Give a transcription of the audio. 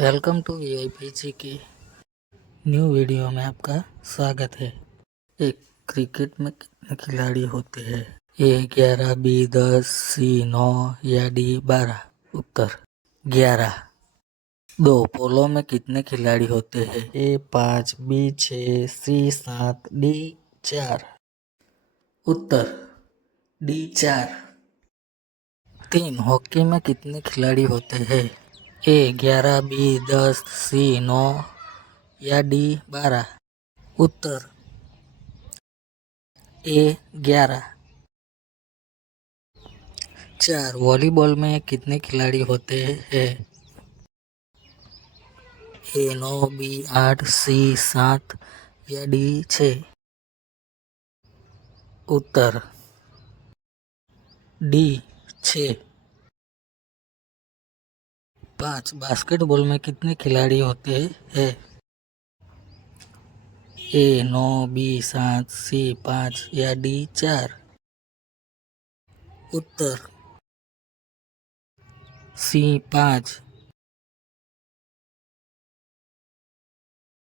Welcome to VIP की new video में आपका स्वागत है। एक क्रिकेट में कितने खिलाड़ी होते हैं? ए 11, बी 10, सी 9 या डी 12? उत्तर 11। दो पोलो में कितने खिलाड़ी होते हैं? ए 5, बी 6, सी 7, डी 4? उत्तर डी 4। तीन हॉकी में कितने खिलाड़ी होते हैं? ए 11, बी 10, सी 9 या डी 12? उत्तर ए 11। चार वॉलीबॉल में कितने खिलाड़ी होते हैं? ए 9, बी 8, सी 7 या डी 6? उत्तर डी 6। पाँच बास्केटबॉल में कितने खिलाड़ी होते हैं? ए 9, बी 7, सी 5 या डी 4? उत्तर सी 5।